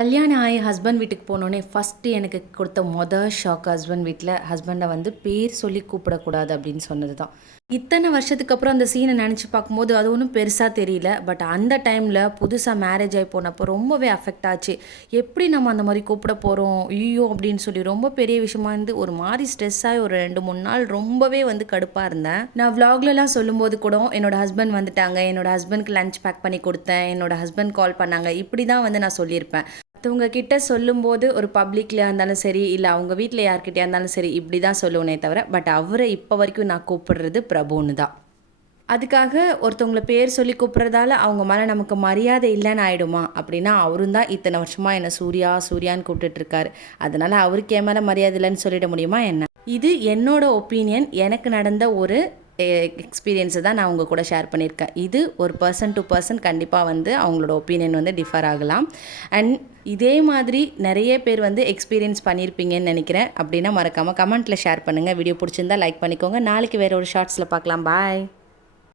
கல்யாணம் ஆகி ஹஸ்பண்ட் வீட்டுக்கு போனோடனே ஃபஸ்ட்டு எனக்கு கொடுத்த ஷாக் ஹஸ்பண்டை வந்து பேர் சொல்லி கூப்பிடக்கூடாது அப்படின்னு சொன்னது தான். இத்தனை வருஷத்துக்கு அப்புறம் அந்த சீனை நினச்சி பார்க்கும்போது அது ஒன்றும் பெருசாக தெரியல. பட் அந்த டைமில் புதுசாக மேரேஜ் ஆகி போனப்போ ரொம்பவே அஃபெக்ட் ஆச்சு. எப்படி நம்ம அந்த மாதிரி கூப்பிட போகிறோம் ஐயோ அப்படின்னு சொல்லி ரொம்ப பெரிய விஷயமா இருந்து ஒரு மாதிரி ஸ்ட்ரெஸ் ஆகி ஒரு 2-3 நாள் ரொம்பவே வந்து கடுப்பாக இருந்தேன். நான் விலாக்லலாம் சொல்லும்போது கூட என்னோட ஹஸ்பண்ட் வந்துட்டாங்க, என்னோட ஹஸ்பண்ட்க்கு லஞ்ச் பேக் பண்ணி கொடுத்தேன், என்னோட ஹஸ்பண்ட் கால் பண்ணாங்க, இப்படி தான் வந்து நான் சொல்லியிருப்பேன். மற்றவங்க கிட்ட சொல்லும்போது ஒரு பப்ளிக்லையாக இருந்தாலும் சரி, இல்லை அவங்க வீட்டில் யார்கிட்டயா இருந்தாலும் சரி, இப்படி தான் சொல்லுவேனே தவிர, பட் அவரை இப்போ வரைக்கும் நான் கூப்பிடுறது பிரபுன்னு தான். அதுக்காக ஒருத்தவங்கள பேர் சொல்லி கூப்பிட்றதால அவங்க மேலே நமக்கு மரியாதை இல்லைன்னு ஆகிடுமா அப்படின்னா, அவரும் தான் இத்தனை வருஷமாக என்னை சூர்யா சூர்யான்னு கூப்பிட்டுட்ருக்காரு. அதனால் அவருக்கு என் மேலே மரியாதை இல்லைன்னு சொல்லிட முடியுமா என்ன? இது என்னோட ஒப்பீனியன். எனக்கு நடந்த ஒரு எக்ஸ்பீரியன்ஸை தான் நான் உங்கள் கூட ஷேர் பண்ணியிருக்கேன். இது ஒரு பர்சன் டு பர்சன் கண்டிப்பாக வந்து அவங்களோட ஒப்பீனியன் வந்து டிஃபர் ஆகலாம். அண்ட் இதே மாதிரி நிறைய பேர் வந்து எக்ஸ்பீரியன்ஸ் பண்ணியிருப்பீங்கன்னு நினைக்கிறேன். அப்படின்னா மறக்காமல் கமெண்ட்டில் ஷேர் பண்ணுங்கள். வீடியோ பிடிச்சிருந்தா லைக் பண்ணிக்கோங்க. நாளைக்கு வேறு ஒரு ஷார்ட்ஸில் பார்க்கலாம். பாய்.